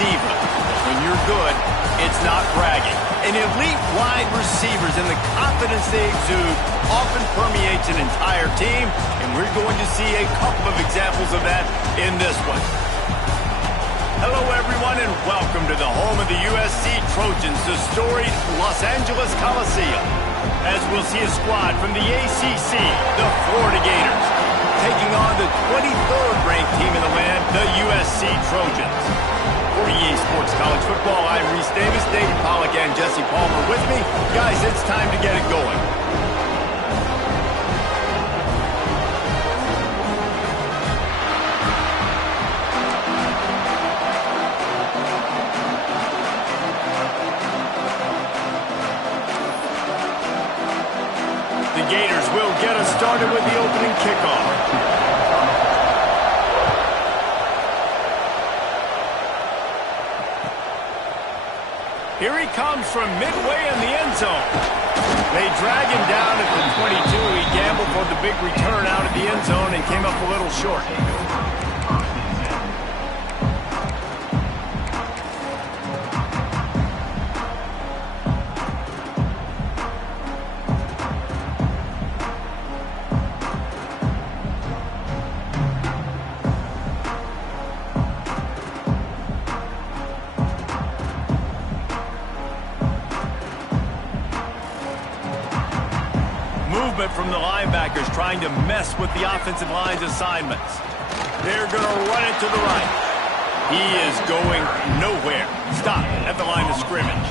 diva. When you're good, it's not bragging. And elite wide receivers and the confidence they exude often permeates an entire team, and we're going to see a couple of examples of that in this one. Hello, everyone, and welcome to the home of the USC Trojans, the storied Los Angeles Coliseum, as we'll see a squad from the ACC, the Florida Gators, taking on the 23rd ranked team in the land, the USC Trojans. For EA Sports College Football, I'm Reese Davis, Dayton Pollock, and Jesse Palmer with me. Guys, it's time to get it going. The Gators will get us started with the opening kickoff. Here he comes from midway in the end zone. They drag him down at the 22. He gambled for the big return out of the end zone and came up a little short. Movement from the linebackers trying to mess with the offensive line's assignments. They're going to run it to the right. He is going nowhere. Stop at the line of scrimmage.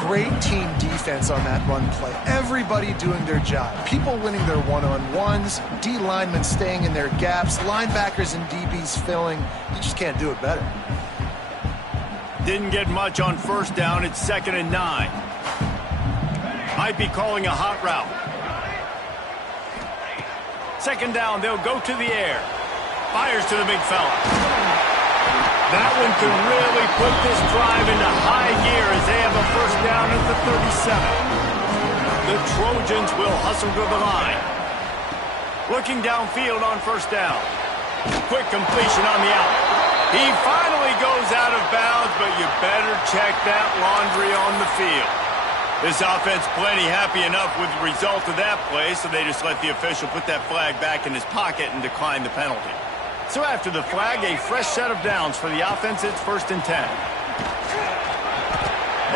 Great team defense on that run play. Everybody doing their job. People winning their one-on-ones, D linemen staying in their gaps, linebackers and DBs filling. You just can't do it better. Didn't get much on first down. It's 2nd and 9. Might be calling a hot route. 2nd down, they'll go to the air. Fires to the big fella. That one could really put this drive into high gear as they have a first down at the 37. The Trojans will hustle to the line. Looking downfield on first down. Quick completion on the out. He finally goes out of bounds, but you better check that laundry on the field. This offense plenty happy enough with the result of that play, so they just let the official put that flag back in his pocket and decline the penalty. So after the flag, a fresh set of downs for the offense. It's 1st and 10.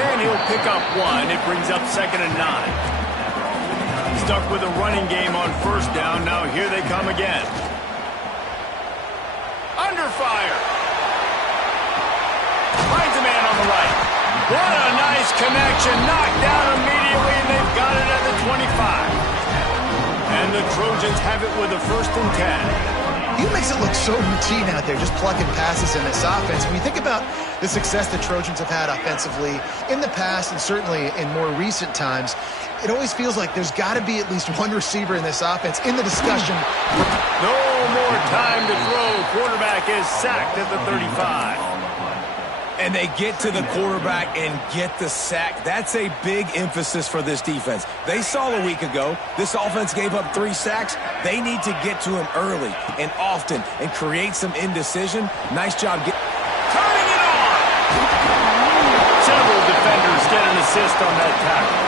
And he'll pick up one. It brings up 2nd and 9. Stuck with a running game on first down. Now here they come again. Under fire. Finds a man on the right. What a nice connection. Knocked down immediately, and they've got it at the 25. And the Trojans have it with a 1st and 10. He makes it look so routine out there, just plugging passes in this offense. When you think about the success the Trojans have had offensively in the past and certainly in more recent times, it always feels like there's got to be at least one receiver in this offense in the discussion. No more time to throw. Quarterback is sacked at the 35. And they get to the quarterback and get the sack. That's a big emphasis for this defense. They saw a week ago, this offense gave up 3 sacks. They need to get to him early and often and create some indecision. Nice job. Turning it on! Several defenders get an assist on that tackle.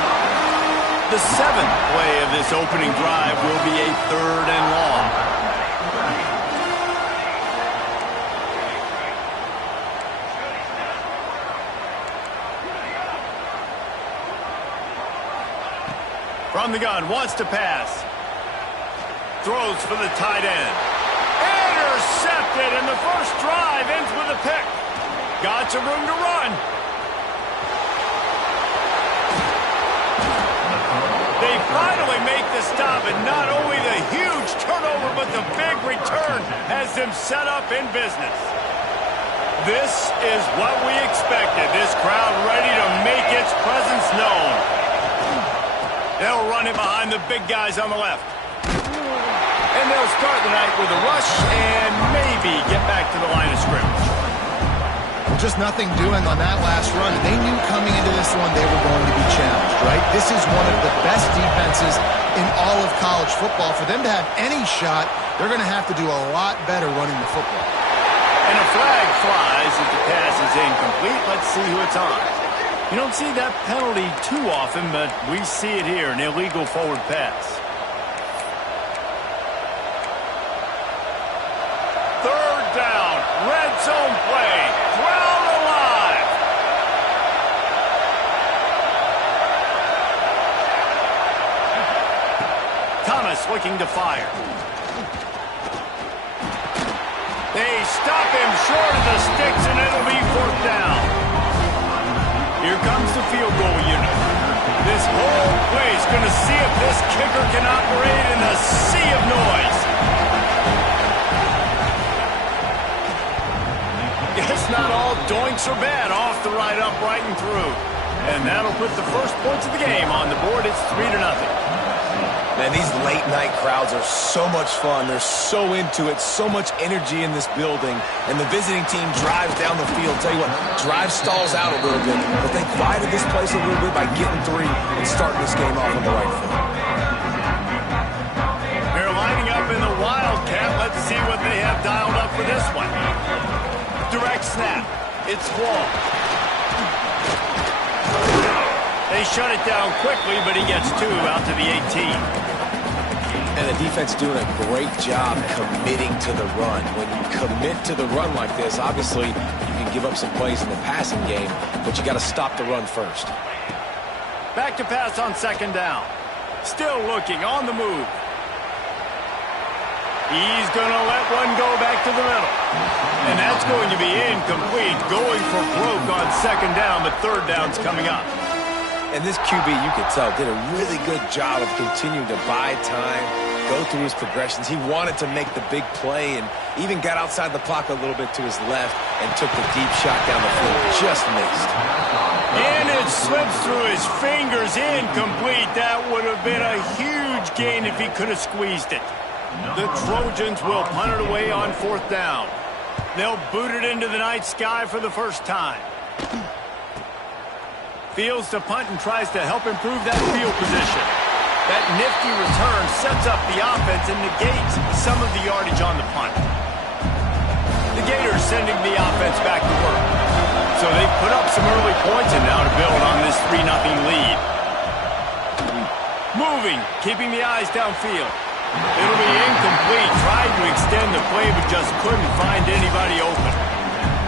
The 7th play of this opening drive will be a 3rd and long. From the gun, wants to pass. Throws for the tight end. Intercepted, and the first drive ends with a pick. Got some room to run. They finally make the stop, and not only the huge turnover, but the big return has them set up in business. This is what we expected. This crowd ready to make its presence known. They'll run it behind the big guys on the left. And they'll start the night with a rush and maybe get back to the line of scrimmage. Just nothing doing on that last run. They knew coming into this one they were going to be challenged, right? This is one of the best defenses in all of college football. For them to have any shot, they're going to have to do a lot better running the football. And a flag flies as the pass is incomplete. Let's see who it's on. You don't see that penalty too often, but we see it here, an illegal forward pass. Third down, red zone play, Brown alive. Thomas looking to fire. They stop him short of the sticks, and it'll be fourth down. Here comes the field goal unit. This whole place going to see if this kicker can operate in a sea of noise. Guess not all doinks are bad. Off the right, upright, and through. And that'll put the first points of the game on the board. It's 3-0. Man, these late-night crowds are so much fun. They're so into it, so much energy in this building. And the visiting team drives down the field. Tell you what, drive stalls out a little bit. But they quieted this place a little bit by getting 3 and starting this game off on the right foot. They're lining up in the Wildcat. Let's see what they have dialed up for this one. Direct snap. It's Wall. They shut it down quickly, but he gets 2 out to the 18. And the defense doing a great job committing to the run. When you commit to the run like this, obviously you can give up some plays in the passing game, but you got to stop the run first. Back to pass on second down. Still looking, on the move. He's going to let one go back to the middle. And that's going to be incomplete. Going for broke on second down, but third down's coming up. And this QB, you could tell, did a really good job of continuing to buy time, go through his progressions. He wanted to make the big play and even got outside the pocket a little bit to his left and took the deep shot down the field. Just missed. And it slips through his fingers, incomplete. That would have been a huge gain if he could have squeezed it. The Trojans will punt it away on fourth down. They'll boot it into the night sky for the first time. Fields to punt and tries to help improve that field position. That nifty return sets up the offense and negates some of the yardage on the punt. The Gators sending the offense back to work. So they put up some early points and now to build on this 3-0 lead. Moving, keeping the eyes downfield. It'll be incomplete. Tried to extend the play but just couldn't find anybody open.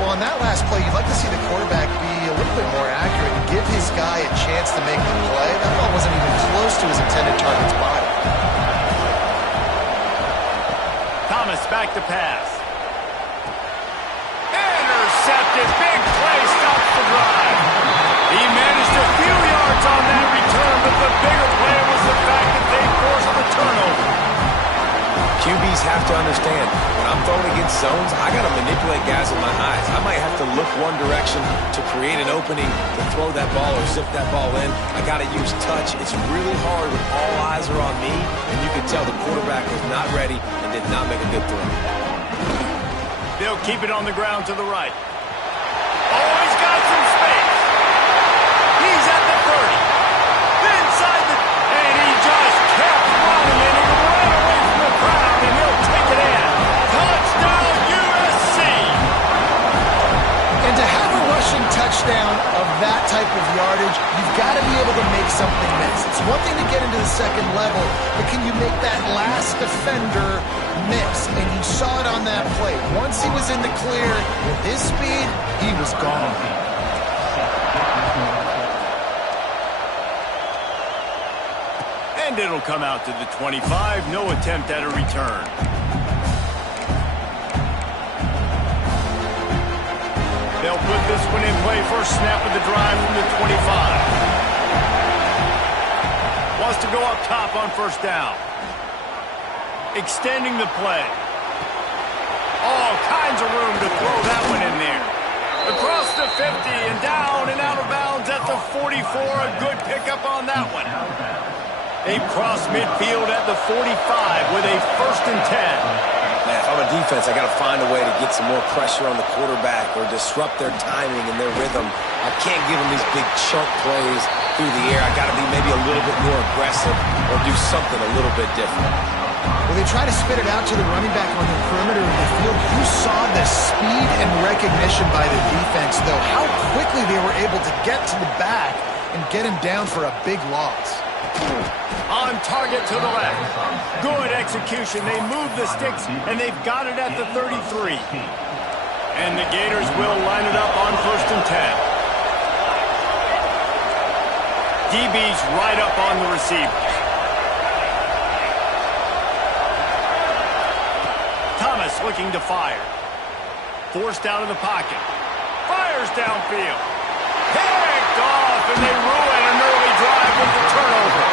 Well, on that last play, you'd like to see the quarterback be a little bit more accurate and give his guy a chance to make the play. That ball wasn't even close to his intended target's body. Thomas back to pass. Intercepted. Big play stops the drive. He managed a few yards on that return, but the bigger play was the fact that they forced the turnover. QBs have to understand, when I'm throwing against zones, I got to manipulate guys with my eyes. I might have to look one direction to create an opening to throw that ball or zip that ball in. I got to use touch. It's really hard when all eyes are on me, and you can tell the quarterback was not ready and did not make a good throw. They'll keep it on the ground to the right. Oh, he's got some space. He's at the 30. Inside the... And he just kept running, and he ran away from the crowd, and he'll take it in. Touchdown, USC! And to have a rushing touchdown of that type of yardage, you've got to be able to make something miss. It's one thing to get into the second level, but can you make that last defender miss? And you saw it on that play. Once he was in the clear, with his speed, he was gone. And it'll come out to the 25. No attempt at a return. They'll put this one in play. First snap of the drive from the 25. Wants to go up top on first down. Extending the play. All kinds of room to throw that one in there. Across the 50 and down and out of bounds at the 44. A good pickup on that one. They cross midfield at the 45 with a 1st and 10. Man, if I'm a defense, I got to find a way to get some more pressure on the quarterback or disrupt their timing and their rhythm. I can't give them these big chunk plays through the air. I got to be maybe a little bit more aggressive or do something a little bit different. Well, they try to spit it out to the running back on the perimeter of the field. You saw the speed and recognition by the defense, though. How quickly they were able to get to the back and get him down for a big loss. On target to the left. Good execution. They move the sticks, and they've got it at the 33. And the Gators will line it up on 1st and 10. DB's right up on the receivers. Thomas looking to fire. Forced out of the pocket. Fires downfield. Picked off, and they ruin an early drive with the turnover.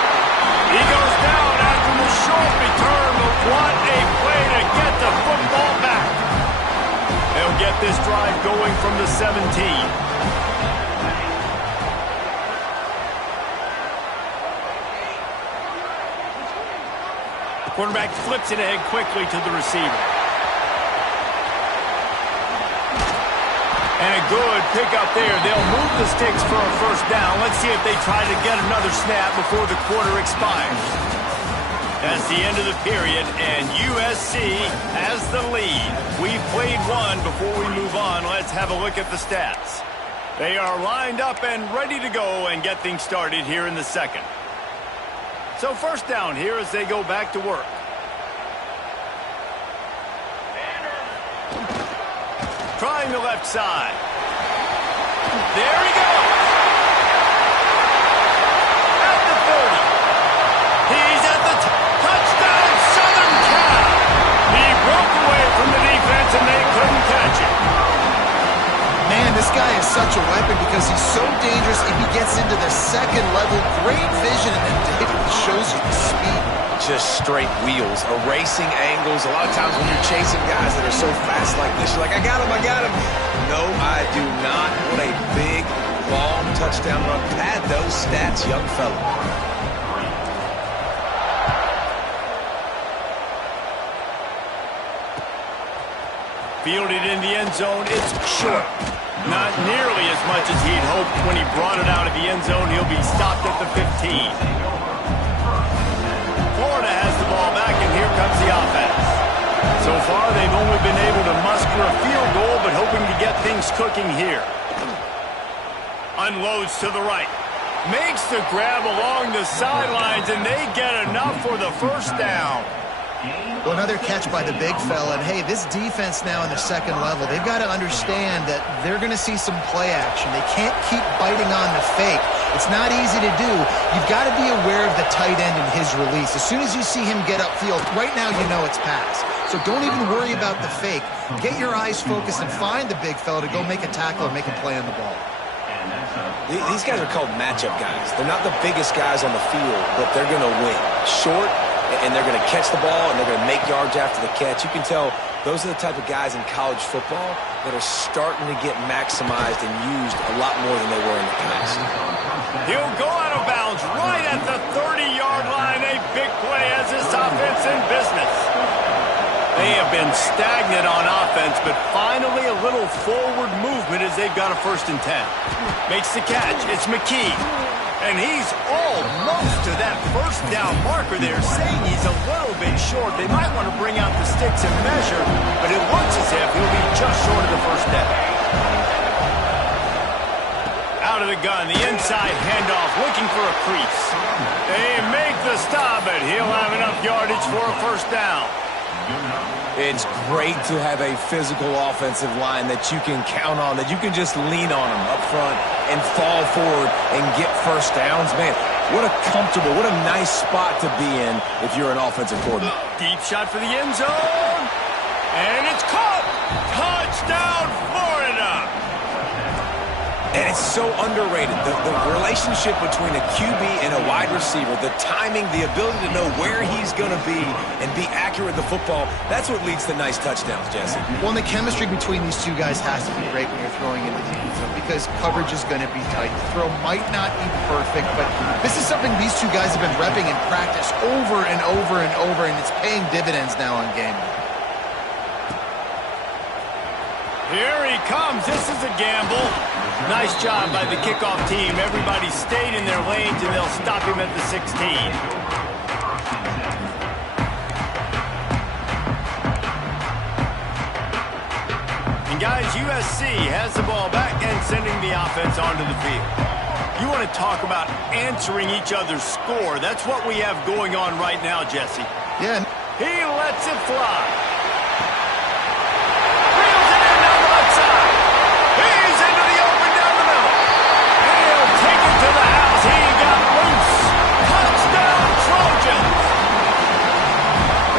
He goes down after the short return, but what a play to get the football back. They'll get this drive going from the 17. Quarterback flips it ahead quickly to the receiver. And a good pickup there. They'll move the sticks for a 1st down. Let's see if they try to get another snap before the quarter expires. That's the end of the period, and USC has the lead. We've played one. Before we move on, let's have a look at the stats. They are lined up and ready to go and get things started here in the 2nd. So 1st down here as they go back to work. Trying the left side. There he goes. At the 30. He's at the touchdown, Southern Cal. He broke away from the defense and they couldn't catch him. Man, this guy is such a weapon because he's so dangerous if he gets into the 2nd level. Great vision, and then David shows you the speed. Just straight wheels, erasing angles. A lot of times when you're chasing guys that are so fast like this, you're like, I got him. No, I do not. What a big, long touchdown run. Pad those stats, young fella. Fielded in the end zone, it's short. Not nearly as much as he'd hoped when he brought it out of the end zone. He'll be stopped at the 15. Florida has the ball back, and here comes the offense. So far, they've only been able to muster a field goal, but hoping to get things cooking here. Unloads to the right. Makes the grab along the sidelines, and they get enough for the 1st down. Well, another catch by the big fella. And, hey, this defense now in the 2nd level, they've got to understand that they're going to see some play action. They can't keep biting on the fake. It's not easy to do. You've got to be aware of the tight end and his release. As soon as you see him get upfield, right now you know it's pass. So don't even worry about the fake. Get your eyes focused and find the big fella to go make a tackle or make a play on the ball. These guys are called matchup guys. They're not the biggest guys on the field, but they're going to win. Short, and they're going to catch the ball, and they're going to make yards after the catch. You can tell those are the type of guys in college football that are starting to get maximized and used a lot more than they were in the past. He'll go out of bounds right at the 30-yard line. A big play as this offense in business. They have been stagnant on offense, but finally a little forward movement as they've got a 1st and 10. Makes the catch. It's McKee. And he's almost to that 1st down marker there, saying he's a little bit short. They might want to bring out the sticks and measure, but it looks as if he'll be just short of the 1st down. Out of the gun, the inside handoff, looking for a crease. They make the stop, but he'll have enough yardage for a 1st down. It's great to have a physical offensive line that you can count on, that you can just lean on them up front and fall forward and get 1st downs. Man, what a comfortable, what a nice spot to be in if you're an offensive coordinator. Deep shot for the end zone. And it's caught. Touchdown, Florida. And it's so underrated. The relationship between a QB and a wide receiver, the timing, the ability to know where he's going to be and be accurate with the football, that's what leads to nice touchdowns, Jesse. Well, and the chemistry between these two guys has to be great when you're throwing into the end zone because coverage is going to be tight. The throw might not be perfect, but this is something these two guys have been repping in practice over and over and over, and it's paying dividends now on game day. Here he comes. This is a gamble. Nice job by the kickoff team. Everybody stayed in their lanes, and they'll stop him at the 16. guys, USC has the ball back and sending the offense onto the field. You want to talk about answering each other's score. That's what we have going on right now, Jesse. Yeah. He lets it fly. Reels it in down the left side. He's into the open down the middle. And he'll take it to the house. He got loose. Touchdown, Trojans.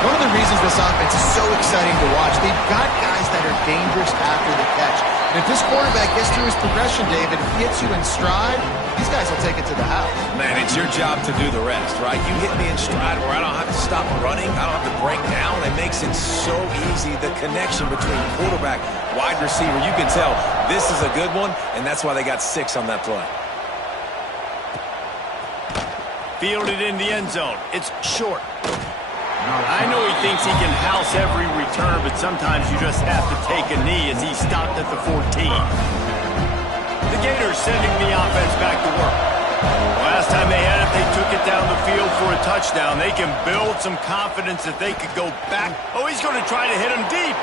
One of the reasons this offense is so exciting to watch, they've got guys that are dangerous after the catch. And if this quarterback gets through his progression, David, if he gets you in stride, these guys will take it to the house. Man, it's your job to do the rest, right? You hit me in stride where I don't have to stop running. I don't have to break down. It makes it so easy. The connection between quarterback, wide receiver, you can tell this is a good one, and that's why they got 6 on that play. Fielded in the end zone. It's short. I know he thinks he can house every return, but sometimes you just have to take a knee as he stopped at the 14. The Gators sending the offense back to work. Last time they had it, they took it down the field for a touchdown. They can build some confidence that they could go back. Oh, he's going to try to hit him deep.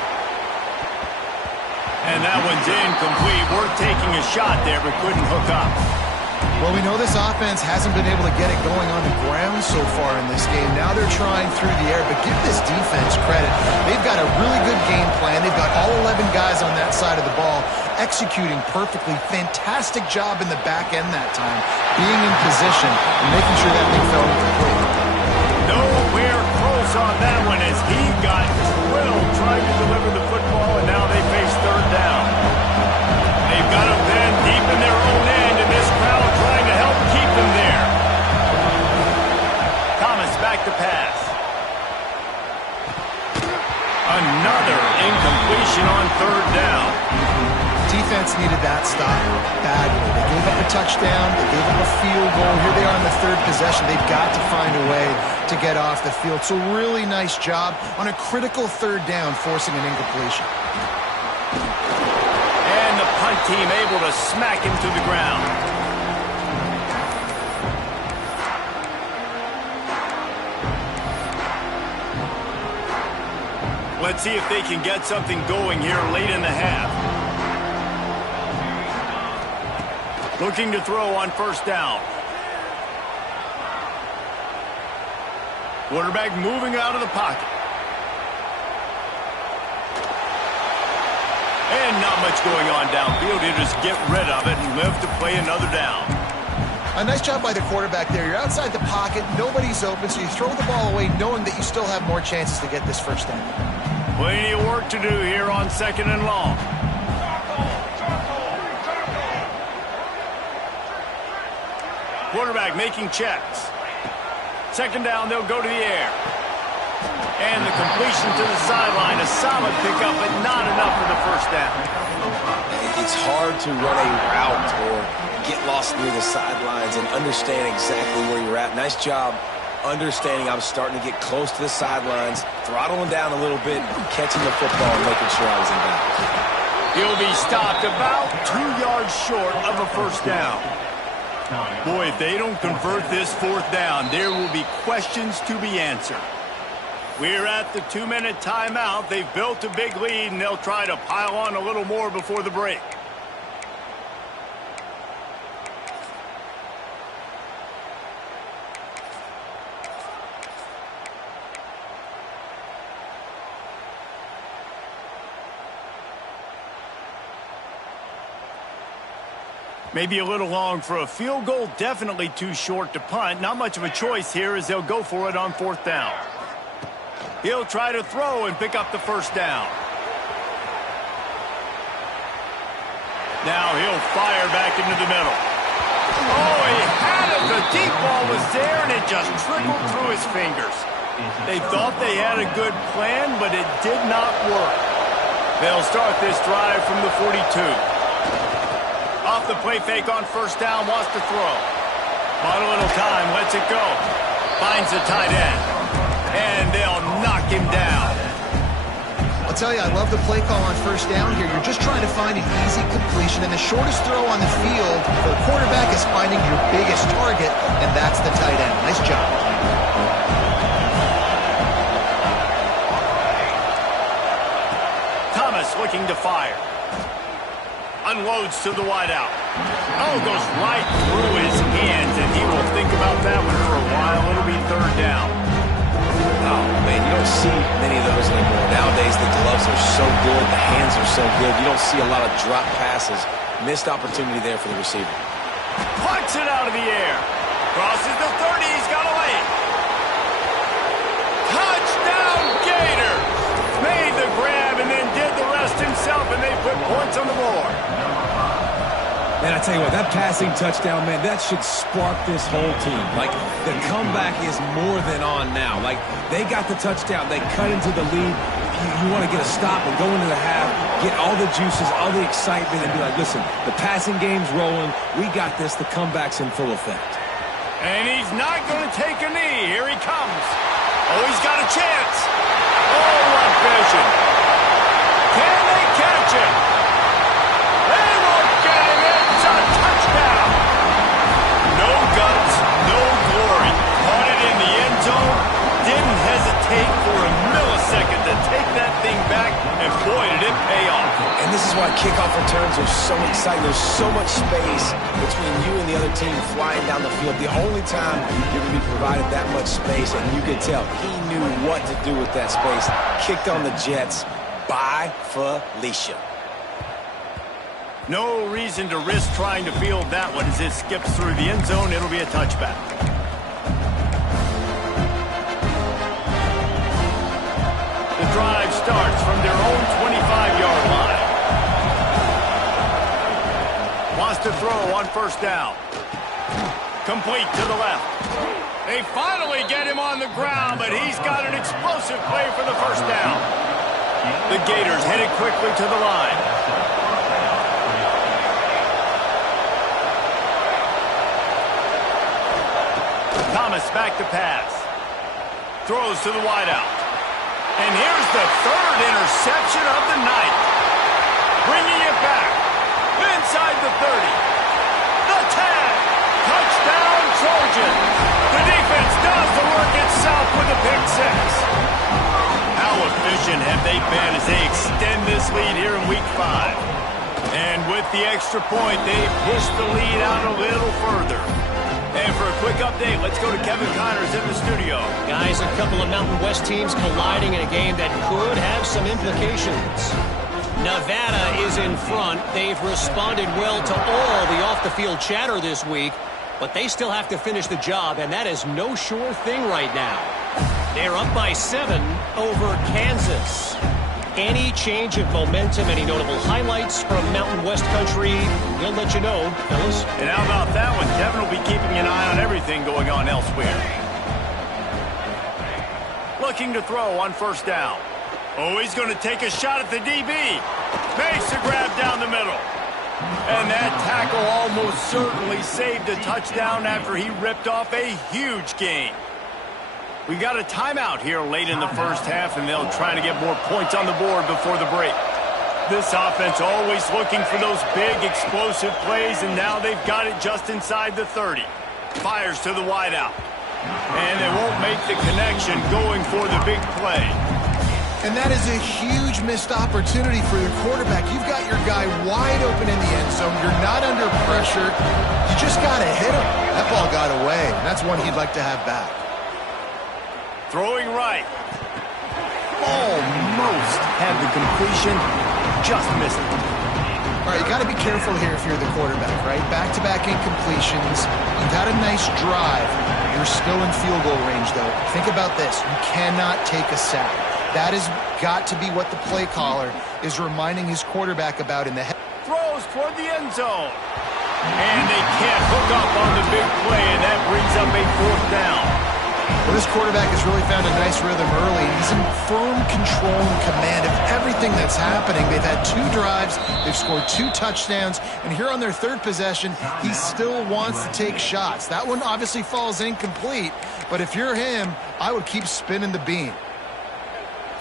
And that one's incomplete. Worth taking a shot there, but couldn't hook up. Well, we know this offense hasn't been able to get it going on the ground so far in this game. Now they're trying through the air, but give this defense credit. They've got a really good game plan. They've got all 11 guys on that side of the ball executing perfectly. Fantastic job in the back end that time, being in position and making sure that thing fell incomplete. Nowhere close on that one as he got drilled trying to deliver the football, and now they face third down. They've got him then deep in their own end, and this crowd trying to help keep them there. Thomas back to pass. Another incompletion on third down. Defense needed that stop badly. They gave up a touchdown. They gave up a field goal. Here they are in the third possession. They've got to find a way to get off the field. So really nice job on a critical third down, forcing an incompletion. And the punt team able to smack him to the ground. Let's see if they can get something going here late in the half. Looking to throw on first down. Quarterback moving out of the pocket. And not much going on downfield. You just get rid of it and live to play another down. A nice job by the quarterback there. You're outside the pocket. Nobody's open, so you throw the ball away knowing that you still have more chances to get this first down. Plenty of work to do here on 2nd and long. Quarterback making checks. 2nd down, they'll go to the air. And the completion to the sideline. A solid pickup, but not enough for the first down. It's hard to run a route or get lost near the sidelines and understand exactly where you're at. Nice job understanding I was starting to get close to the sidelines, throttling down a little bit, catching the football and making sure I was in bounds. He'll be stopped about 2 yards short of a first down. Boy, if they don't convert this 4th down, there will be questions to be answered. We're at the 2-minute timeout. They've built a big lead, and they'll try to pile on a little more before the break. Maybe a little long for a field goal, definitely too short to punt. Not much of a choice here as they'll go for it on 4th down. He'll try to throw and pick up the first down. Now he'll fire back into the middle. Oh, he had it. The deep ball was there, and it just trickled through his fingers. They thought they had a good plan, but it did not work. They'll start this drive from the 42. Off the play fake on first down, wants to throw. Bought a little time, lets it go. Finds the tight end. And they'll knock him down. I'll tell you, I love the play call on first down here. You're just trying to find an easy completion, and the shortest throw on the field for a quarterback is finding your biggest target, and that's the tight end. Nice job. Thomas looking to fire. Unloads to the wideout. Oh, goes right through his hands, and he will think about that one for a while. It'll be third down. Oh, man, you don't see many of those anymore. Nowadays, the gloves are so good, the hands are so good. You don't see a lot of drop passes. Missed opportunity there for the receiver. Punts it out of the air. Crosses the 30. He's got a lane. Touchdown, Gators! Made the grab and then did the rest himself, and they put points on the board. Man, I tell you what, that passing touchdown, man, that should spark this whole team. Like, the comeback is more than on now. Like, they got the touchdown. They cut into the lead. You want to get a stop and go into the half, get all the juices, all the excitement, and be like, listen, the passing game's rolling. We got this. The comeback's in full effect. And he's not going to take a knee. Here he comes. Oh, he's got a chance. Oh, what vision. Can they catch it? They won't get him. It's a touchdown. No guts, no glory. Caught it in the end zone. Didn't hesitate for a millisecond to take that thing back, and boy, did it pay off. And this is why kickoff returns are so exciting. There's so much space between you and the other team flying down the field. The only time you're going to be provided that much space, and you could tell he knew what to do with that space. Kicked on the Jets. Bye, Felicia. No reason to risk trying to field that one as it skips through the end zone. It'll be a touchback. The drive starts from their own 25-yard line. Wants to throw on first down. Complete to the left. They finally get him on the ground, but he's got an explosive play for the first down. The Gators headed quickly to the line. Thomas back to pass. Throws to the wideout. And here's the third interception of the night. Bringing it back. Inside the 30. The 10. Touchdown, Trojans. The defense does the work itself with a pick six. How efficient have they been as they extend this lead here in Week 5? And with the extra point, they push the lead out a little further. And for a quick update, let's go to Kevin Connors in the studio. Guys, a couple of Mountain West teams colliding in a game that could have some implications. Nevada is in front. They've responded well to all the off-the-field chatter this week, but they still have to finish the job, and that is no sure thing right now. They're up by 7 over Kansas. Any change of momentum, any notable highlights from Mountain West country, we'll let you know, fellas. And how about that one? Kevin will be keeping an eye on everything going on elsewhere. Looking to throw on first down. Oh, he's going to take a shot at the DB. Makes the grab down the middle. And that tackle almost certainly saved a touchdown after he ripped off a huge gain. We got a timeout here late in the first half, and they'll try to get more points on the board before the break. This offense always looking for those big, explosive plays, and now they've got it just inside the 30. Fires to the wideout. And they won't make the connection going for the big play. And that is a huge missed opportunity for your quarterback. You've got your guy wide open in the end zone. You're not under pressure. You just got to hit him. That ball got away. That's one he'd like to have back. Throwing right. Almost had the completion. Just missed it. All right, you got to be careful here if you're the quarterback, right? Back-to-back incompletions. You've had a nice drive. You're still in field goal range, though. Think about this. You cannot take a sack. That has got to be what the play caller is reminding his quarterback about in the head. Throws toward the end zone. And they can't hook up on the big play, and that brings up a fourth down. Well, this quarterback has really found a nice rhythm early. He's in firm control and command of everything that's happening. They've had 2 drives. They've scored 2 touchdowns. And here on their 3rd possession, he still wants to take shots. That one obviously falls incomplete. But if you're him, I would keep spinning the beam.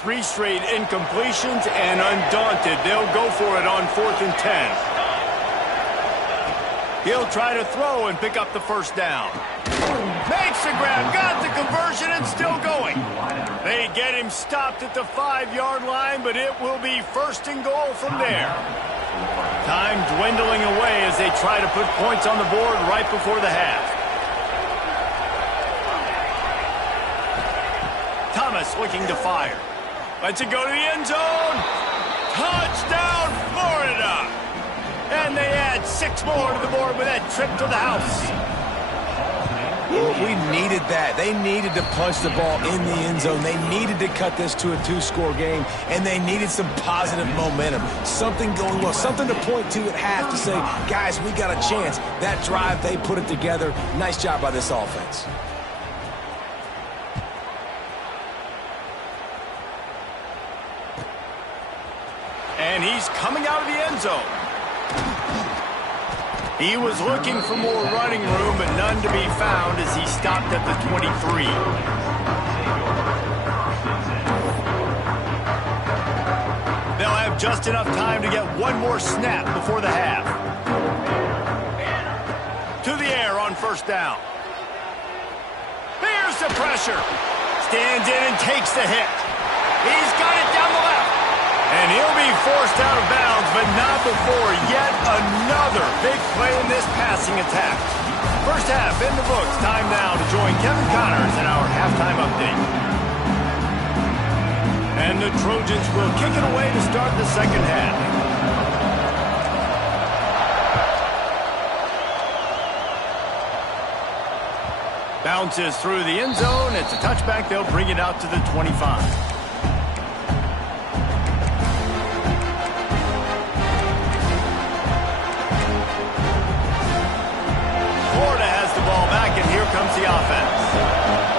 3 straight incompletions, and undaunted, they'll go for it on 4th and 10. He'll try to throw and pick up the first down. Makes the grab, got the conversion, and still going. They get him stopped at the 5-yard line, but it will be 1st and goal from there. Time dwindling away as they try to put points on the board right before the half. Thomas looking to fire. Lets it go to the end zone. Touchdown, Florida! And they add 6 more to the board with that trip to the house. We needed that. They needed to punch the ball in the end zone. They needed to cut this to a 2-score game, and they needed some positive momentum. Something going well, something to point to at half to say, guys, we got a chance. That drive, they put it together. Nice job by this offense. And he's coming out of the end zone. He was looking for more running room, but none to be found as he stopped at the 23. They'll have just enough time to get one more snap before the half. To the air on first down. Here's the pressure. Stands in and takes the hit. He's got it down the left. And he'll be forced out of bounds, but not before yet another big play in this passing attack. First half in the books. Time now to join Kevin Connors in our halftime update. And the Trojans will kick it away to start the second half. Bounces through the end zone. It's a touchback. They'll bring it out to the 25. Comes the offense.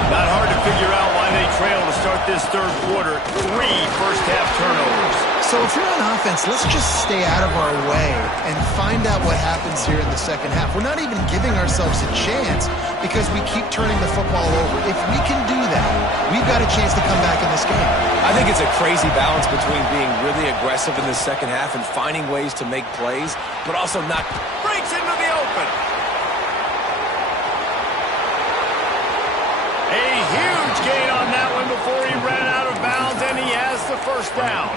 Not hard to figure out why they trail to start this third quarter. 3 first-half turnovers. So if you're on offense, let's just stay out of our way and find out what happens here in the second half. We're not even giving ourselves a chance because we keep turning the football over. If we can do that, we've got a chance to come back in this game. I think it's a crazy balance between being really aggressive in the second half and finding ways to make plays, but also not... Breaks into the open. A huge gain on that one before he ran out of bounds, and he has the first down.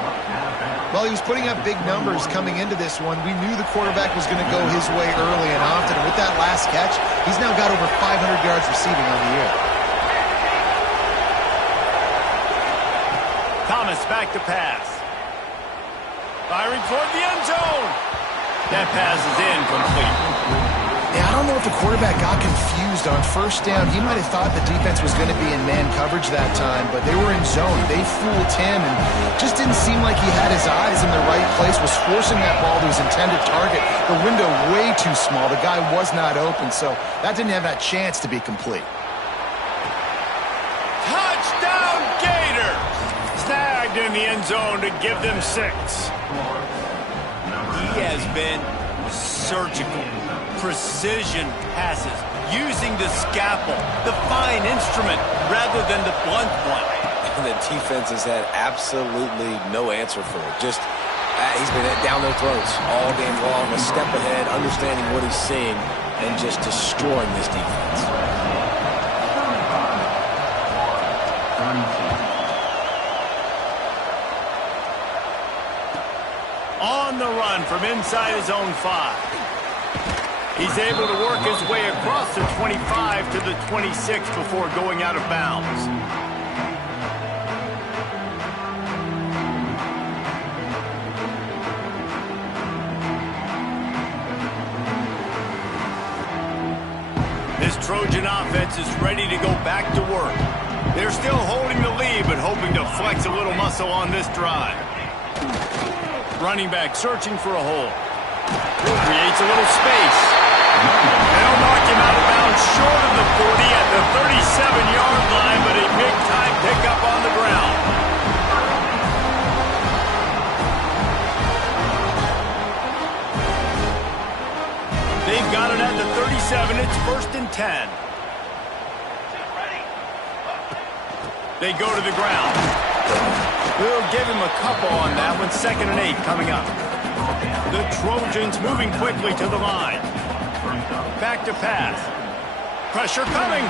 Well, he was putting up big numbers coming into this one. We knew the quarterback was going to go his way early and often. And with that last catch, he's now got over 500 yards receiving on the year. Thomas back to pass. Firing toward the end zone. That pass is incomplete. Yeah, I don't know if the quarterback got confused on first down. He might have thought the defense was going to be in man coverage that time, but they were in zone. They fooled him and just didn't seem like he had his eyes in the right place, was forcing that ball to his intended target. The window way too small. The guy was not open, so that didn't have that chance to be complete. Touchdown, Gator! Snagged in the end zone to give them 6. He has been surgical. Precision passes, using the scalpel, the fine instrument, rather than the blunt one. And the defense has had absolutely no answer for it. Just, he's been down their throats all game long, a step ahead, understanding what he's seeing, and just destroying this defense. On the run from inside his own 5. He's able to work his way across the 25 to the 26 before going out of bounds. This Trojan offense is ready to go back to work. They're still holding the lead, but hoping to flex a little muscle on this drive. Running back searching for a hole. Creates a little space. They'll knock him out of bounds short of the 40 at the 37-yard line, but a big-time pickup on the ground. They've got it at the 37. It's 1st and 10. They go to the ground. We'll give him a couple on that one. 2nd and 8 coming up. The Trojans moving quickly to the line. Back to pass. Pressure coming.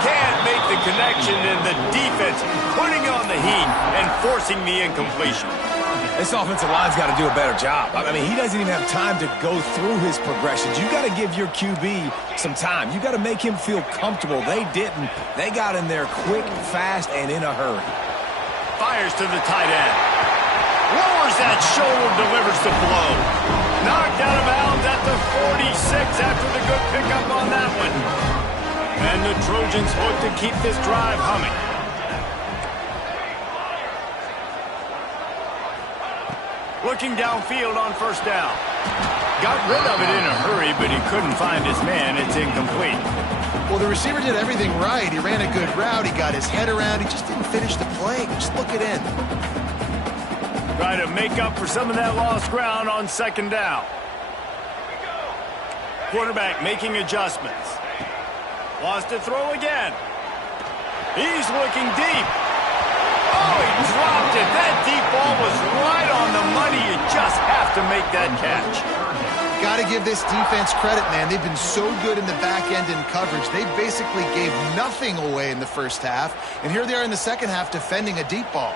Can't make the connection, and the defense putting on the heat and forcing the incompletion. This offensive line's got to do a better job. I mean, he doesn't even have time to go through his progressions. You got to give your QB some time. You got to make him feel comfortable. They didn't. They got in there quick, fast, and in a hurry. Fires to the tight end. Lowers that shoulder, delivers the blow. Knocked out of bounds at the 46 after the good pickup on that one. And the Trojans look to keep this drive humming. Looking downfield on first down. Got rid of it in a hurry, but he couldn't find his man. It's incomplete. Well, the receiver did everything right. He ran a good route. He got his head around. He just didn't finish the play. Just look it in. Try to make up for some of that lost ground on second down. Quarterback making adjustments. Wants to throw again. He's looking deep. Oh, he dropped it. That deep ball was right on the money. You just have to make that catch. Got to give this defense credit, man. They've been so good in the back end in coverage. They basically gave nothing away in the first half. And here they are in the second half defending a deep ball.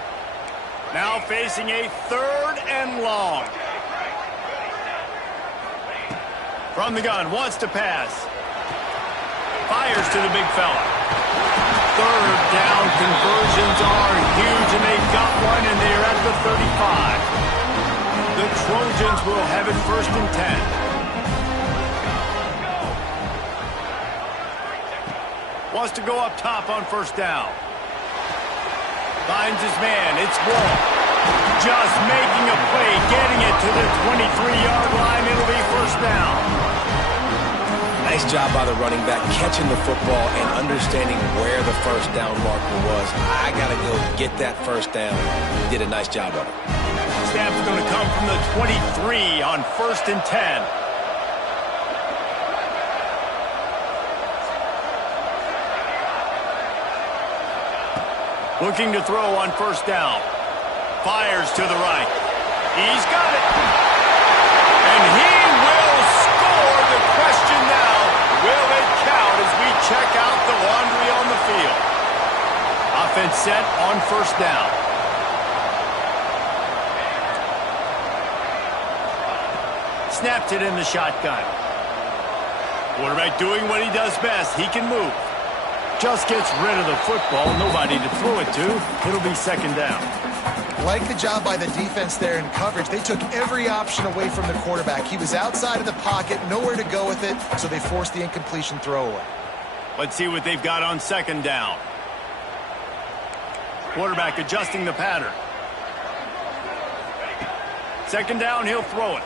Now facing a 3rd and long. From the gun, wants to pass. Fires to the big fella. 3rd down conversions are huge, and they've got one, and they're at the 35. The Trojans will have it 1st and 10. Wants to go up top on first down. Finds his man. It's Wall. Just making a play, getting it to the 23-yard line. It'll be 1st down. Nice job by the running back, catching the football and understanding where the first down marker was. I got to go get that first down. He did a nice job of it. Snap's going to come from the 23 on 1st and 10. Looking to throw on first down. Fires to the right. He's got it. And he will score. The question now, will it count as we check out the laundry on the field? Offense set on first down. Snapped it in the shotgun. Quarterback doing what he does best. He can move. Just gets rid of the football. Nobody to throw it to. It'll be 2nd down. Like the job by the defense there in coverage. They took every option away from the quarterback. He was outside of the pocket, nowhere to go with it, so they forced the incompletion throwaway. Let's see what they've got on 2nd down. Quarterback adjusting the pattern. 2nd down, he'll throw it.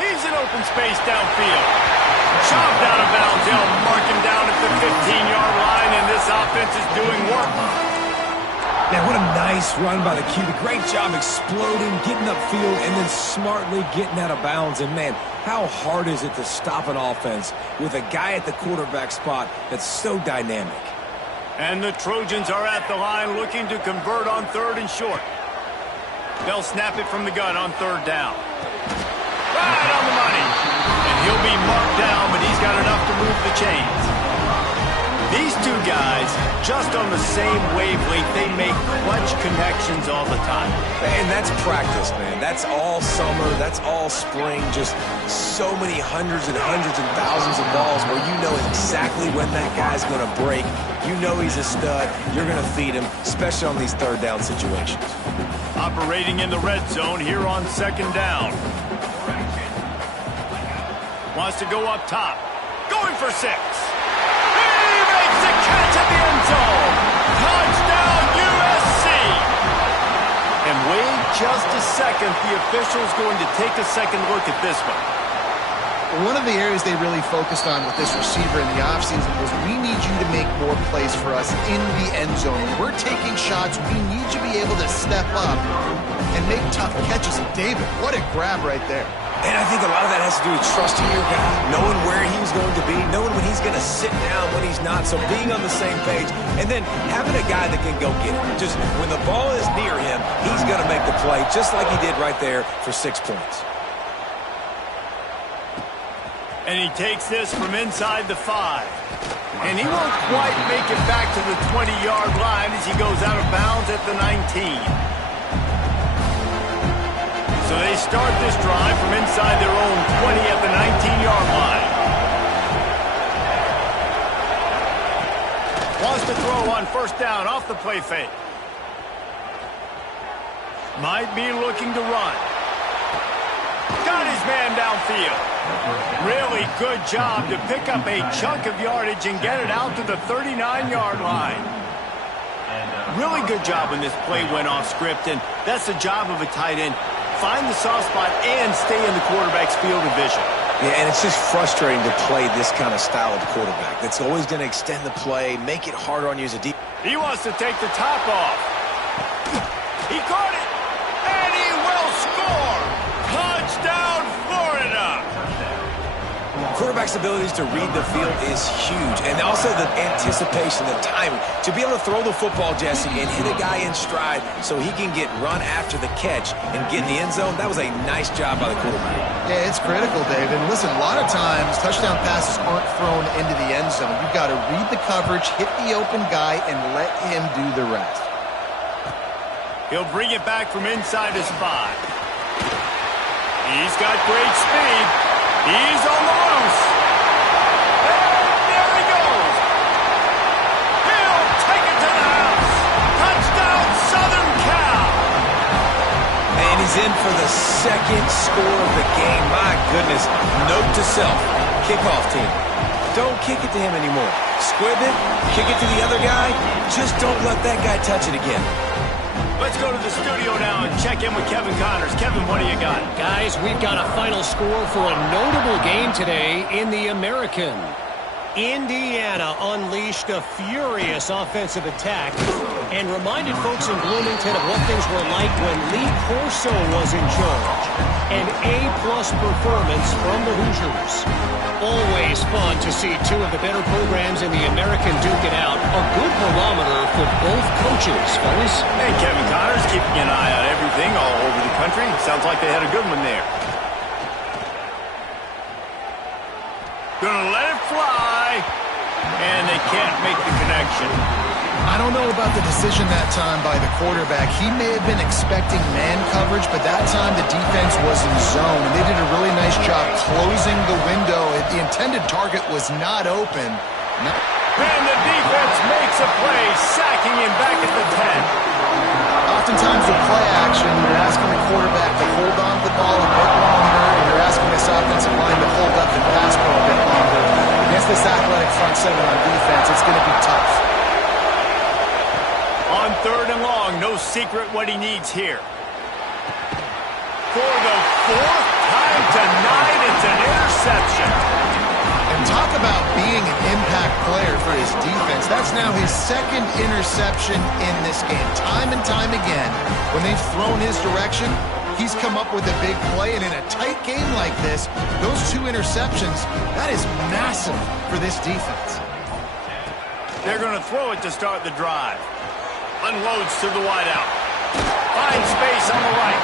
He's in open space downfield. Chopped out of bounds. They'll mark him down at the 15-yard line, and this offense is doing work. Man, what a nice run by the QB. Great job exploding, getting upfield, and then smartly getting out of bounds. And, man, how hard is it to stop an offense with a guy at the quarterback spot that's so dynamic? And the Trojans are at the line looking to convert on 3rd and short. They'll snap it from the gun on 3rd down. Right on the money. And he'll be marked down, but he's got enough to move the chains. These two guys, just on the same wavelength, they make clutch connections all the time. And that's practice, man. That's all summer. That's all spring. Just so many hundreds and thousands of balls where you know exactly when that guy's going to break. You know he's a stud. You're going to feed him, especially on these 3rd down situations. Operating in the red zone here on 2nd down. Wants to go up top. Going for 6. He makes the catch at the end zone. Touchdown, USC. And wait just a second. The official's going to take a second look at this one. One of the areas they really focused on with this receiver in the offseason was we need you to make more plays for us in the end zone. When we're taking shots, we need you to be able to step up and make tough catches. And David, what a grab right there. And I think a lot of that has to do with trusting your guy, knowing where he's going to be, knowing when he's going to sit down, when he's not, so being on the same page, and then having a guy that can go get it. Just when the ball is near him, he's going to make the play, just like he did right there for 6 points. And he takes this from inside the 5. And he won't quite make it back to the 20-yard line as he goes out of bounds at the 19. So they start this drive from inside their own 20 at the 19-yard line. Wants to throw on first down off the play fake. Might be looking to run. Got his man downfield. Really good job to pick up a chunk of yardage and get it out to the 39-yard line. Really good job when this play went off script, and that's the job of a tight end. Find the soft spot and stay in the quarterback's field of vision. Yeah, and it's just frustrating to play this kind of style of quarterback. That's always going to extend the play, make it harder on you as a deep. He wants to take the top off. He caught it, and he will score. Touchdown, Florida. Quarterback's abilities to read the field is huge, and also the anticipation, the timing. To be able to throw the football, Jesse, and hit a guy in stride so he can get run after the catch and get in the end zone, that was a nice job by the quarterback. Yeah, it's critical, David. And listen, a lot of times touchdown passes aren't thrown into the end zone. You've got to read the coverage, hit the open guy, and let him do the rest. He'll bring it back from inside his 5. He's got great speed. He's on the loose. And there he goes. He'll take it to the house. Touchdown, Southern Cal. And he's in for the second score of the game. My goodness. Note to self. Kickoff team. Don't kick it to him anymore. Squib it. Kick it to the other guy. Just don't let that guy touch it again. Let's go to the studio now and check in with Kevin Connors. Kevin, what do you got? Guys, we've got a final score for a notable game today in the American. Indiana unleashed a furious offensive attack and reminded folks in Bloomington of what things were like when Lee Corso was in charge. An A-plus performance from the Hoosiers. Always fun to see two of the better programs in the American duke it out. A good barometer for both coaches, fellas. Hey, Kevin Connors, keeping an eye on everything all over the country. Sounds like they had a good one there. Gonna let it fly, and they can't make the connection. I don't know about the decision that time by the quarterback. He may have been expecting man coverage, but that time the defense was in zone, and they did a really nice job closing the window. The intended target was not open. And the defense makes a play, sacking him back at the 10. Oftentimes with play action, you're asking the quarterback to hold on to the ball a bit longer, and you're asking this offensive line to hold up and pass for a bit longer. Against this athletic front seven on defense, it's going to be tough. On 3rd and long, no secret what he needs here. For the 4th time tonight, it's an interception. And talk about being an impact player for his defense. That's now his 2nd interception in this game. Time and time again, when they've thrown his direction, he's come up with a big play. And in a tight game like this, those 2 interceptions, that is massive for this defense. They're going to throw it to start the drive. Unloads to the wideout. Finds space on the right.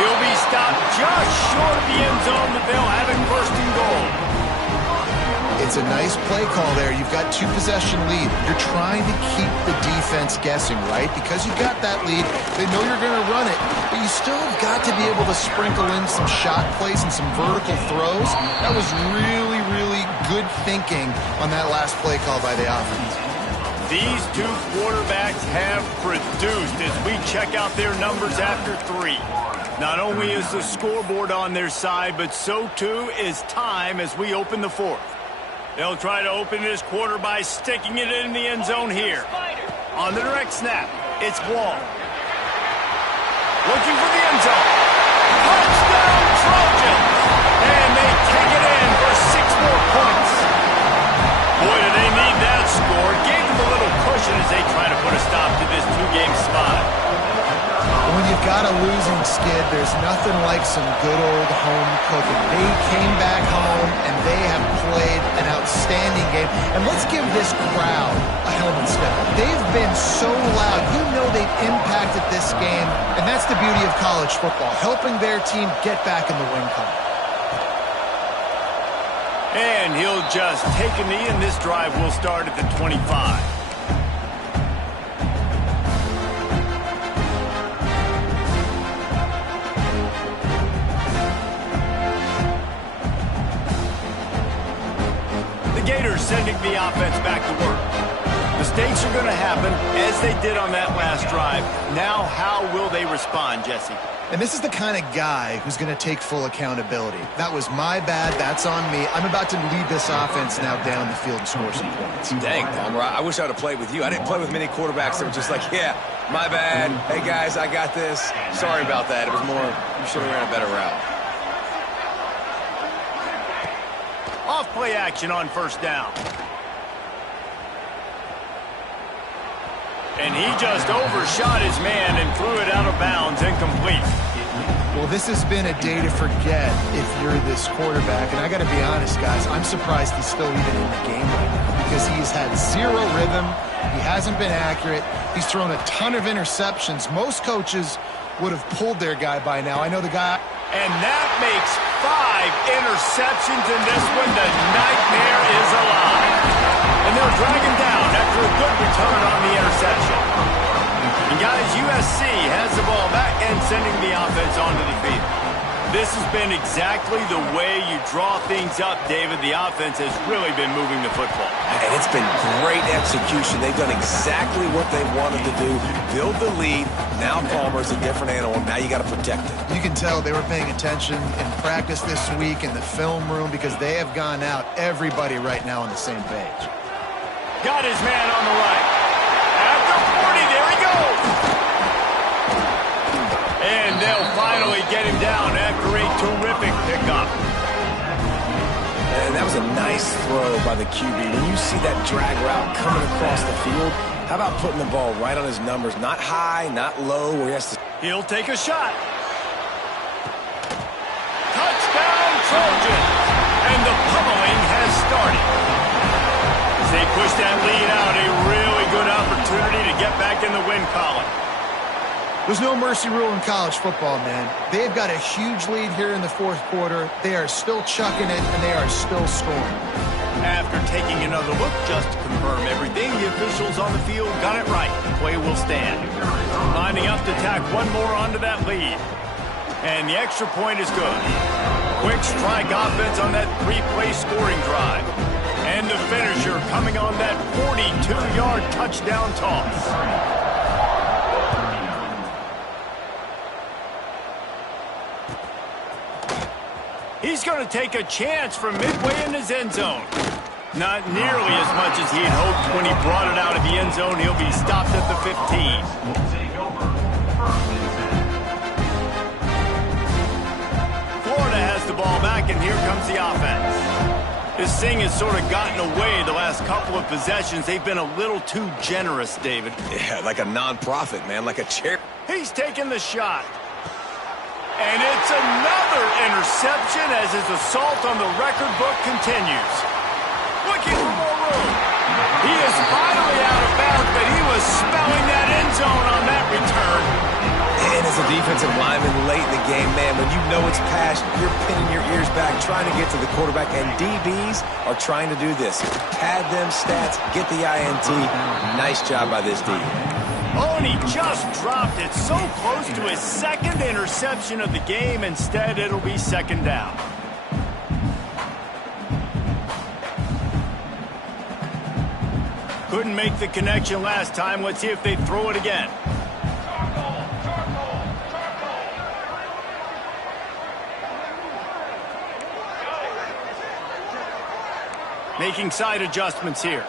He'll be stopped just short of the end zone, but they'll have it 1st and goal. It's a nice play call there. You've got 2-possession lead. You're trying to keep the defense guessing, right? Because you've got that lead, they know you're going to run it, but you still have got to be able to sprinkle in some shot plays and some vertical throws. That was really, really good thinking on that last play call by the offense. These two quarterbacks have produced as we check out their numbers after 3. Not only is the scoreboard on their side, but so too is time as we open the 4th. They'll try to open this quarter by sticking it in the end zone here. On the direct snap, it's Wall. Looking for the end zone. Touchdown, Trojans! And they take it in for 6 more points. Boy, do they need that score. Gave them a little cushion as they try to put a stop to this 2-game spot. When you've got a losing skid, there's nothing like some good old home cooking. They came back home, and they have played an outstanding game. And let's give this crowd a helmet step. They've been so loud. You know they've impacted this game, and that's the beauty of college football, helping their team get back in the win column. And he'll just take a knee, and this drive will start at the 25. The Gators sending the offense back to work. Mistakes are going to happen, as they did on that last drive. Now, how will they respond, Jesse? And this is the kind of guy who's going to take full accountability. That was my bad. That's on me. I'm about to lead this offense now down the field and score some points. Dang, Palmer, I wish I would have played with you. I didn't play with many quarterbacks that were just like, yeah, my bad. Hey, guys, I got this. Sorry about that. It was more, you should have ran a better route. Off play action on first down. And he just overshot his man and threw it out of bounds, incomplete. Well, this has been a day to forget if you're this quarterback. And I got to be honest, guys, I'm surprised he's still even in the game right now because he's had zero rhythm. He hasn't been accurate. He's thrown a ton of interceptions. Most coaches would have pulled their guy by now. I know the guy. And that makes 5 interceptions in this one. The nightmare is alive. And they'll drag him down after a good return on the interception. And guys, USC has the ball back and sending the offense onto the field. This has been exactly the way you draw things up, David. The offense has really been moving the football. And it's been great execution. They've done exactly what they wanted to do. Build the lead. Now Palmer's a different animal. Now you got to protect it. You can tell they were paying attention in practice this week in the film room because they have gone out, everybody right now on the same page. Got his man on the right. After 40, there he goes. And they'll finally get him down after a terrific pickup. And that was a nice throw by the QB. When you see that drag route coming across the field, how about putting the ball right on his numbers? Not high, not low, where he has to... He'll take a shot. Touchdown, Trojans. And the pummeling has started. As they push that lead out, a really good opportunity to get back in the win column. There's no mercy rule in college football, man. They've got a huge lead here in the fourth quarter. They are still chucking it, and they are still scoring. After taking another look just to confirm everything, the officials on the field got it right. The play will stand. Lining up to tack one more onto that lead. And the extra point is good. Quick strike offense on that 3-play scoring drive. And the finisher coming on that 42-yard touchdown toss. He's going to take a chance from midway in his end zone. Not nearly as much as he had hoped when he brought it out of the end zone. He'll be stopped at the 15. Florida has the ball back, and here comes the offense. This thing has sort of gotten away the last couple of possessions. They've been a little too generous, David. Yeah, like a non-profit, man, like a chair. He's taking the shot. And it's another interception as his assault on the record book continues. Looking for more room. He is finally out of bounds, but he was spelling that end zone on that return. And as a defensive lineman late in the game, man, when you know it's past, you're pinning your ears back, trying to get to the quarterback, and DBs are trying to do this. Pad them stats, get the INT. Nice job by this D. Oh, and he just dropped it so close to his second interception of the game. Instead, it'll be second down. Couldn't make the connection last time. Let's see if they throw it again. Making side adjustments here.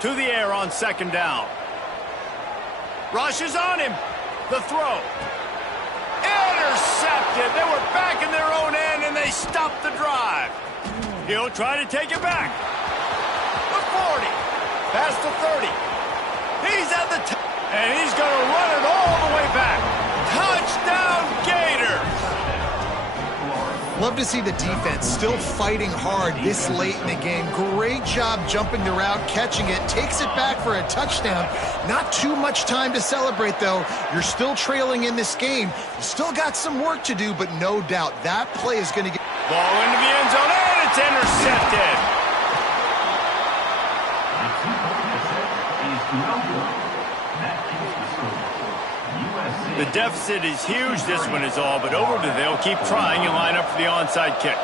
To the air on second down. Rushes on him. The throw. Intercepted. They were back in their own end, and they stopped the drive. He'll try to take it back. The 40. Past the 30. He's at the and he's going to run it all the way back. Touchdown, Gators. Love to see the defense still fighting hard this late in the game. Great job jumping the route, catching it, takes it back for a touchdown. Not too much time to celebrate, though. You're still trailing in this game. You still got some work to do, but no doubt that play is going to get... Ball into the end zone, and It's intercepted. The deficit is huge. This one is all but over, but they'll keep trying and line up for the onside kick.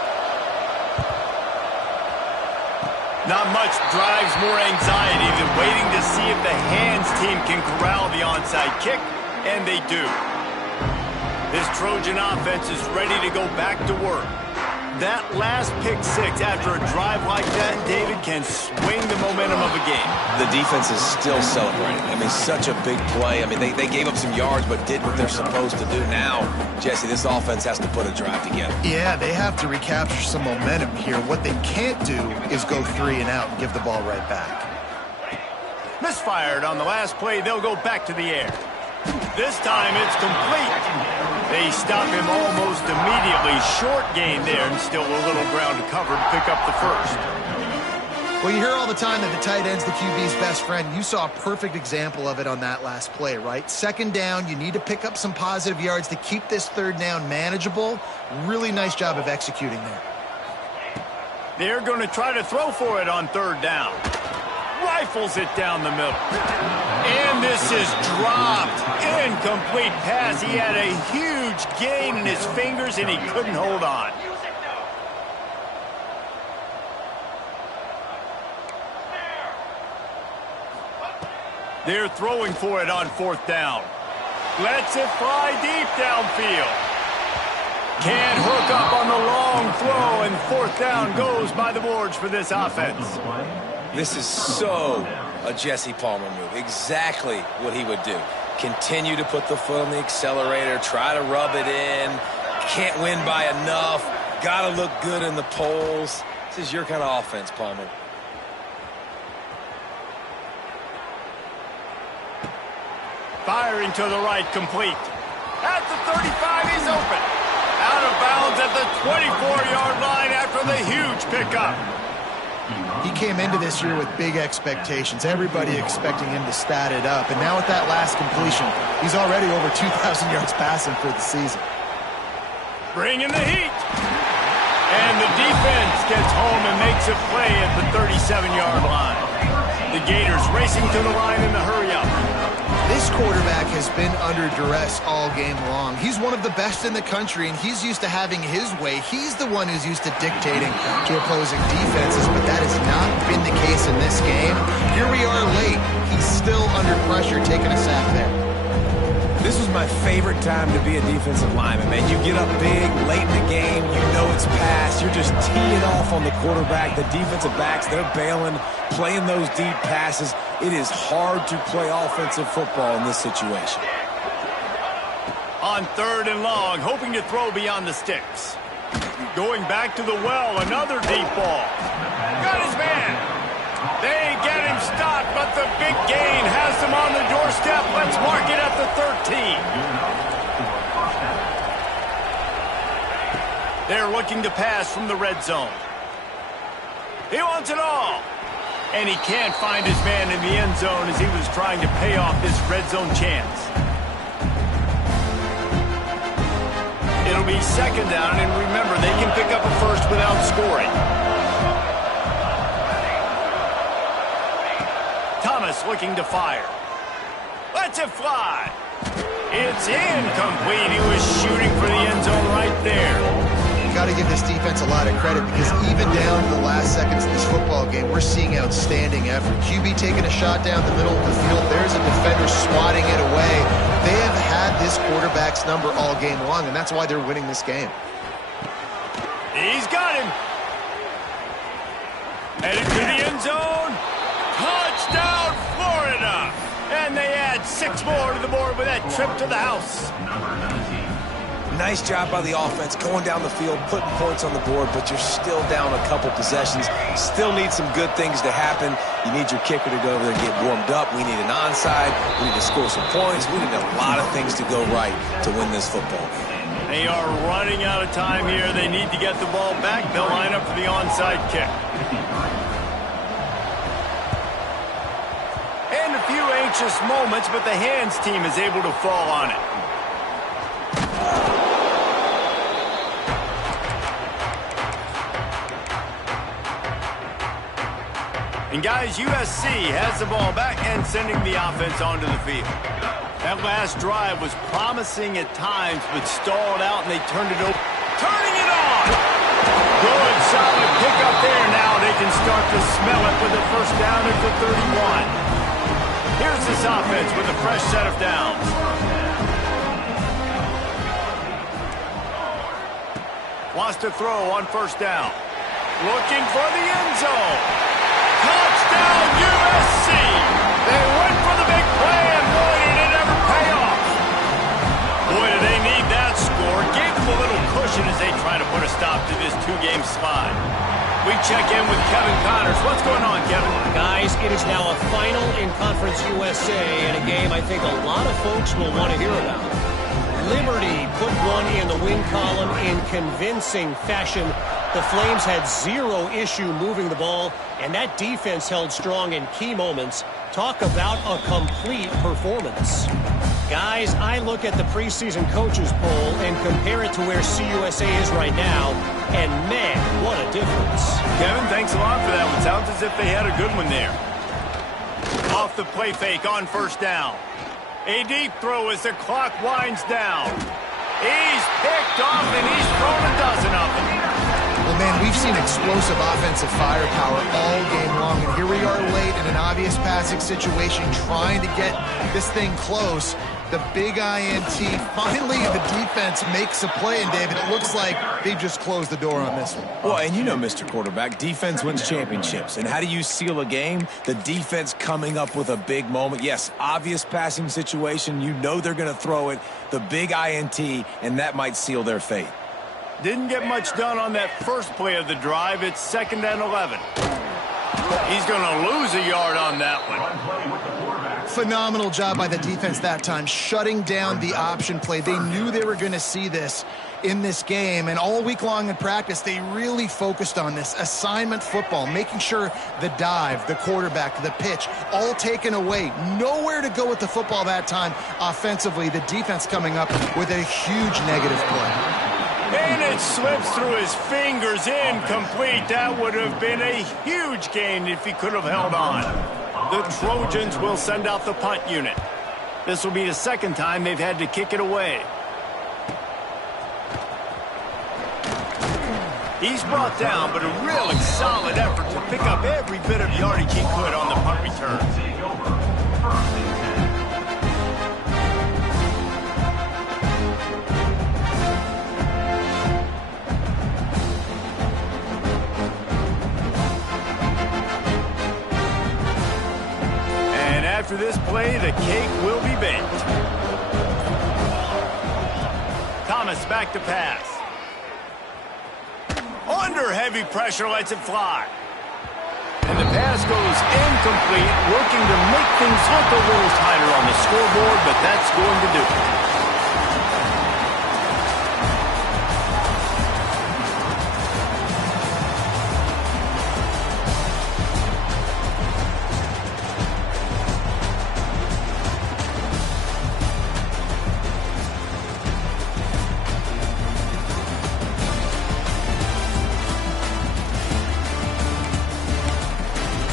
Not much drives more anxiety than waiting to see if the hands team can corral the onside kick, and they do. This Trojan offense is ready to go back to work. That last pick six after a drive like that, David, can swing the momentum of a game. The defense is still celebrating. I mean, such a big play. I mean, they gave up some yards but did what they're supposed to do. Now, Jesse, this offense has to put a drive together. Yeah, they have to recapture some momentum here. What they can't do is go 3 and out and give the ball right back. Misfired on the last play. They'll go back to the air. This time it's complete. They stop him almost immediately. Short gain there and still a little ground to cover to pick up the first. Well, you hear all the time that the tight end's the QB's best friend. You saw a perfect example of it on that last play, right? Second down, you need to pick up some positive yards to keep this third down manageable. Really nice job of executing there. They're going to try to throw for it on third down. Rifles it down the middle. And this is dropped. Incomplete pass. He had a huge gain in his fingers, and he couldn't hold on. They're throwing for it on fourth down. Lets it fly deep downfield. Can't hook up on the long throw, and fourth down goes by the boards for this offense. This is so a Jesse Palmer move. Exactly what he would do. Continue to put the foot on the accelerator, try to rub it in. Can't win by enough. Got to look good in the polls. This is your kind of offense, Palmer. Firing to the right, complete. At the 35, he's open. Out of bounds at the 24-yard line after the huge pickup. He came into this year with big expectations. Everybody expecting him to stat it up. And now with that last completion, he's already over 2,000 yards passing for the season. Bringing the heat. And the defense gets home and makes a play at the 37-yard line. The Gators racing to the line in the hurry-up. This quarterback has been under duress all game long. He's one of the best in the country, and he's used to having his way. He's the one who's used to dictating to opposing defenses, but that has not been the case in this game. Here we are late. He's still under pressure, taking a sack there. This was my favorite time to be a defensive lineman, man. You get up big, late in the game, you know it's past. You're just teeing off on the quarterback. The defensive backs, they're bailing, playing those deep passes. It is hard to play offensive football in this situation. On third and long, hoping to throw beyond the sticks. Going back to the well, another deep ball. Got his man. They get him stopped, but the big gain has him on the doorstep. Let's mark it at the 13. They're looking to pass from the red zone. He wants it all. And he can't find his man in the end zone as he was trying to pay off this red zone chance. It'll be second down, and remember, they can pick up a first without scoring. Thomas looking to fire. Lets it fly. It's incomplete. He was shooting for the end zone right there. Got to give this defense a lot of credit because even down to the last seconds of this football game, we're seeing outstanding effort. QB taking a shot down the middle of the field. There's a defender swatting it away. They have had this quarterback's number all game long, and that's why they're winning this game. He's got him. Headed to the end zone. Touchdown, Florida. And they add 6 more to the board with that trip to the house. Nice job by the offense going down the field, putting points on the board, but you're still down a couple possessions. Still need some good things to happen. You need your kicker to go over there and get warmed up. We need an onside. We need to score some points. We need a lot of things to go right to win this football game. They are running out of time here. They need to get the ball back. They'll line up for the onside kick. And a few anxious moments, but the hands team is able to fall on it. And guys, USC has the ball back and sending the offense onto the field. That last drive was promising at times, but stalled out, and they turned it over. Turning it on! Good, solid pickup there. Now they can start to smell it with a first down at the 31. Here's this offense with a fresh set of downs. Wants to throw on first down. Looking for the end zone. Touchdown, USC! They went for the big play, and boy, did it ever pay off. Boy, do they need that score. Gave them a little cushion as they try to put a stop to this two-game slide. We check in with Kevin Connors. What's going on, Kevin? Guys, it is now a final in Conference USA, and a game I think a lot of folks will want to hear about. Liberty put one in the win column in convincing fashion. The Flames had zero issue moving the ball, and that defense held strong in key moments. Talk about a complete performance. Guys, I look at the preseason coaches poll and compare it to where CUSA is right now, and man, what a difference. Kevin, thanks a lot for that one. Sounds as if they had a good one there. Off the play fake on first down. A deep throw as the clock winds down. He's picked off, and he's thrown a dozen of them. Well, man, we've seen explosive offensive firepower all game long, and here we are late in an obvious passing situation trying to get this thing close. The big INT, finally the defense makes a play, and David, it looks like they've just closed the door on this one. Well, and you know, Mr. Quarterback, defense wins championships. And how do you seal a game? The defense coming up with a big moment. Yes, obvious passing situation. You know they're going to throw it. The big INT, and that might seal their fate. Didn't get much done on that first play of the drive. It's 2nd and 11. He's going to lose a yard on that one. Phenomenal job by the defense that time, shutting down the option play. They knew they were going to see this in this game, and all week long in practice, they really focused on this assignment football, making sure the dive, the quarterback, the pitch, all taken away. Nowhere to go with the football that time offensively. The defense coming up with a huge negative play. And it slips through his fingers, incomplete. That would have been a huge gain if he could have held on. The Trojans will send out the punt unit. This will be the second time they've had to kick it away. He's brought down, but a really solid effort to pick up every bit of yardage he could on the punt return. After this play, the cake will be baked. Thomas back to pass. Under heavy pressure, lets it fly. And the pass goes incomplete, working to make things look a little tighter on the scoreboard, but that's going to do it.